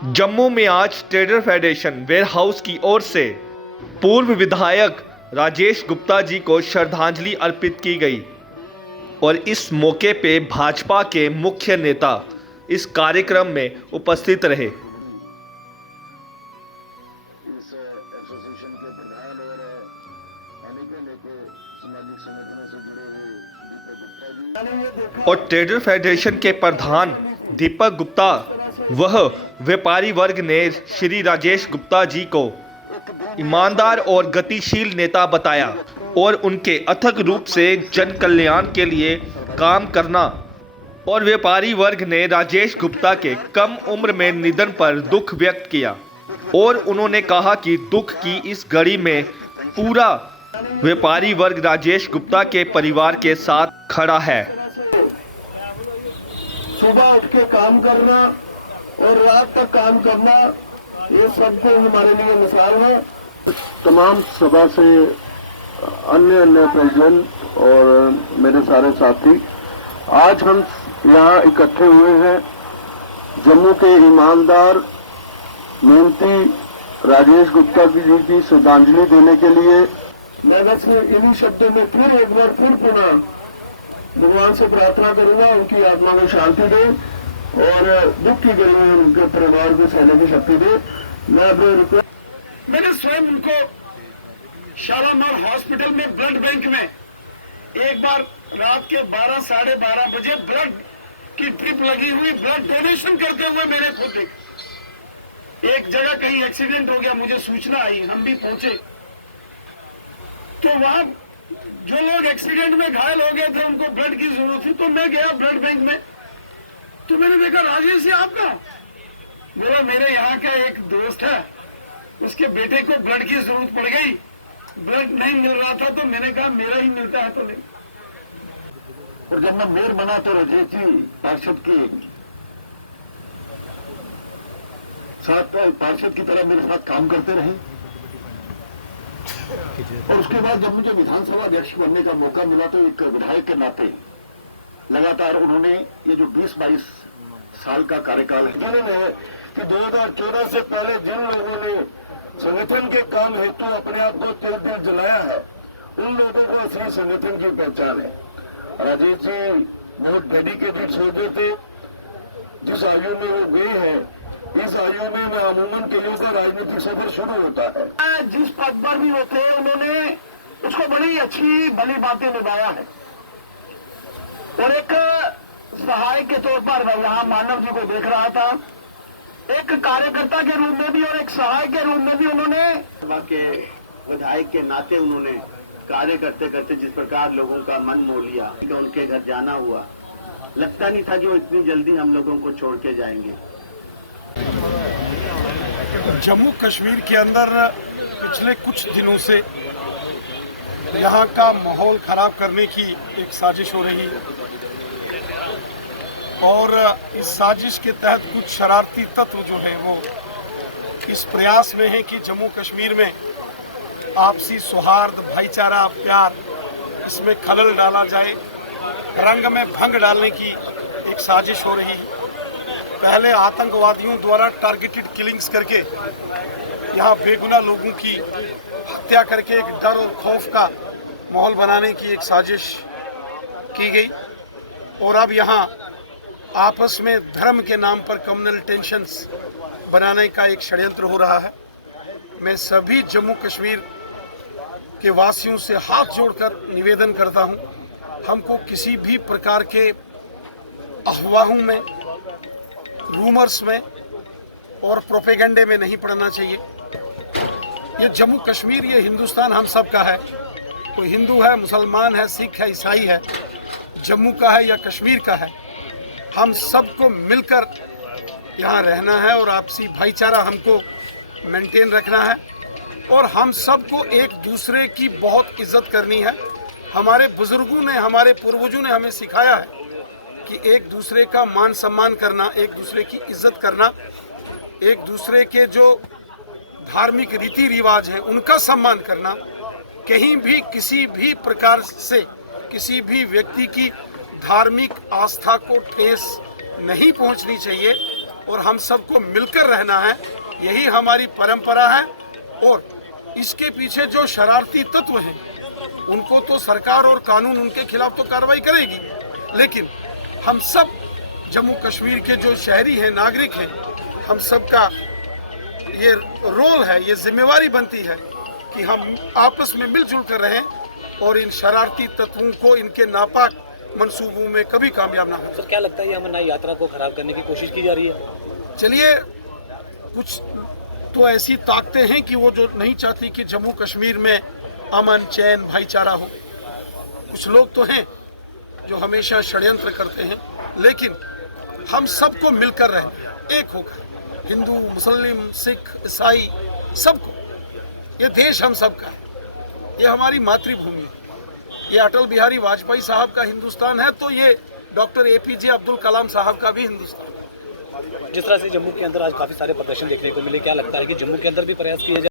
जम्मू में आज trader federation warehouse की ओर से पूर्व विधायक राजेश गुप्ता जी को श्रद्धांजलि अर्पित की गई और इस मौके पे भाजपा के मुख्य नेता इस कार्यक्रम में उपस्थित रहे। इस एसोसिएशन के प्रधान और अनेकों सामाजिक संगठनों से जुड़े हुए दीपक गुप्ता जी और ट्रेडर फेडरेशन के प्रधान दीपक गुप्ता वह व्यापारी वर्ग ने श्री राजेश गुप्ता जी को ईमानदार और गतिशील नेता बताया और उनके अथक रूप से जन कल्याण के लिए काम करना और व्यापारी वर्ग ने राजेश गुप्ता के कम उम्र में निधन पर दुख व्यक्त किया और उन्होंने कहा कि दुख की इस घड़ी में पूरा व्यापारी वर्ग राजेश गुप्ता के परिवार के साथ खड़ा है। सुबह उठ के काम करना और रात तक काम करना, ये सबको हमारे लिए मिसाल है। तमाम सभा से अन्य प्रेसिडेंट और मेरे सारे साथी, आज हम यहाँ इकट्ठे हुए हैं जम्मू के ईमानदार मेहनती राजेश गुप्ता जी की श्रद्धांजलि देने के लिए। मैं बस इन्हीं शब्दों में फिर एक बार पुनः भगवान से प्रार्थना करूंगा उनकी आत्मा को शांति दे और दुख की घड़ी में उनके परिवार को सहने की शक्ति दे। मैंने स्वयं उनको शालामार हॉस्पिटल में ब्लड बैंक में एक बार रात के 12 साढ़े 12 बजे ब्लड की ट्रिप लगी हुई ब्लड डोनेशन करते हुए मैंने खुद देखा। एक जगह कहीं एक्सीडेंट हो गया, मुझे सूचना आई, हम भी पहुंचे तो वहां जो लोग एक्सीडेंट में घायल हो गए थे उनको ब्लड की जरूरत थी, तो मैं गया ब्लड बैंक में तो मैंने देखा राजेश जी आपका, मेरे यहाँ का एक दोस्त है, उसके बेटे को ब्लड की जरूरत पड़ गई, ब्लड नहीं मिल रहा था तो मैंने कहा मेरा ही मिलता है तो नहीं। और जब मैं मेयर बना तो राजेश जी पार्षद की साथ पार्षद की तरह मेरे साथ काम करते रहे और उसके बाद जब मुझे विधानसभा अध्यक्ष बनने का मौका मिला तो एक विधायक के नाते लगातार उन्होंने ये जो 20-22 साल का कार्यकाल है कि 2014 से पहले जिन लोगों ने संगठन के काम हेतु अपने आप को तिल तिल जलाया है उन लोगों को असली संगठन की पहचान है। राजेश जी बहुत डेडिकेटेड सोल्जर थे। जिस आयु में वो गए हैं इस आयु में अमूमन कईयों का राजनीतिक सफर शुरू होता है। जिस पद पर भी होते उन्होंने उसको बड़ी अच्छी भली बातें निभाया है और एक सहायक के तौर पर मैं यहाँ मानव जी को देख रहा था, एक कार्यकर्ता के रूप में भी और एक सहायक के रूप में भी उन्होंने सभा के विधायक के नाते उन्होंने कार्य करते करते जिस प्रकार लोगों का मन मोह लिया कि उनके घर जाना हुआ, लगता नहीं था कि वो इतनी जल्दी हम लोगों को छोड़ के जाएंगे। जम्मू कश्मीर के अंदर पिछले कुछ दिनों से यहाँ का माहौल खराब करने की एक साजिश हो रही है और इस साजिश के तहत कुछ शरारती तत्व जो हैं वो इस प्रयास में हैं कि जम्मू कश्मीर में आपसी सौहार्द, भाईचारा, प्यार, इसमें खलल डाला जाए, रंग में भंग डालने की एक साजिश हो रही है। पहले आतंकवादियों द्वारा टारगेटेड किलिंग्स करके यहाँ बेगुनाह लोगों की हत्या करके एक डर और खौफ का माहौल बनाने की एक साजिश की गई और अब यहाँ आपस में धर्म के नाम पर कम्युनल टेंशन्स बनाने का एक षड्यंत्र हो रहा है। मैं सभी जम्मू कश्मीर के वासियों से हाथ जोड़कर निवेदन करता हूँ, हमको किसी भी प्रकार के अफवाहों में, रूमर्स में और प्रोपेगेंडे में नहीं पड़ना चाहिए। ये जम्मू कश्मीर, ये हिंदुस्तान हम सब का है। कोई हिंदू है, मुसलमान है, सिख है, ईसाई है, जम्मू का है या कश्मीर का है, हम सबको मिलकर यहाँ रहना है और आपसी भाईचारा हमको मेंटेन रखना है और हम सबको एक दूसरे की बहुत इज्जत करनी है। हमारे बुजुर्गों ने, हमारे पूर्वजों ने हमें सिखाया है कि एक दूसरे का मान सम्मान करना, एक दूसरे की इज्जत करना, एक दूसरे के जो धार्मिक रीति रिवाज हैं उनका सम्मान करना, कहीं भी किसी भी प्रकार से किसी भी व्यक्ति की धार्मिक आस्था को ठेस नहीं पहुंचनी चाहिए और हम सबको मिलकर रहना है, यही हमारी परंपरा है। और इसके पीछे जो शरारती तत्व हैं उनको तो सरकार और कानून उनके खिलाफ तो कार्रवाई करेगी, लेकिन हम सब जम्मू कश्मीर के जो शहरी हैं, नागरिक हैं, हम सबका ये रोल है, ये जिम्मेवारी बनती है कि हम आपस में मिलजुल कर रहें और इन शरारती तत्वों को इनके नापाक मंसूबों में कभी कामयाब ना हो। सर, क्या लगता है ये अमरनाथ यात्रा को खराब करने की कोशिश की जा रही है? चलिए, कुछ तो ऐसी ताकतें हैं कि वो जो नहीं चाहती कि जम्मू कश्मीर में अमन, चैन, भाईचारा हो। कुछ लोग तो हैं जो हमेशा षड्यंत्र करते हैं, लेकिन हम सबको मिलकर रहें, एक होकर, हिंदू, मुस्लिम, सिख, ईसाई, सबको। ये देश हम सबका है, ये हमारी मातृभूमि है, ये अटल बिहारी वाजपेयी साहब का हिंदुस्तान है, तो ये डॉक्टर APJ अब्दुल कलाम साहब का भी हिंदुस्तान है। जिस तरह से जम्मू के अंदर आज काफी सारे प्रदर्शन देखने को मिले, क्या लगता है कि जम्मू के अंदर भी प्रयास किए